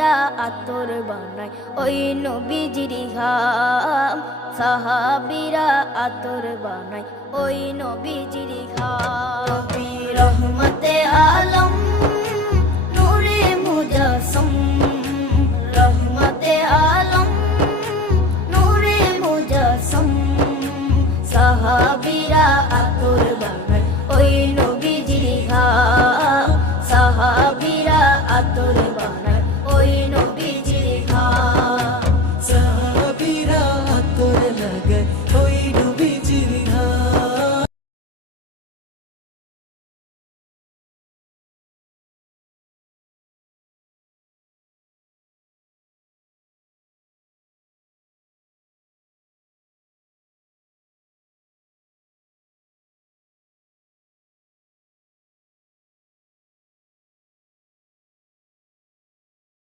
সাহাবীরা আতর বানায় ওই নবীজির ঘাম, সাহাবীরা আতর বানায় ওই নবীজির ঘাম। নবী রহমতে আলম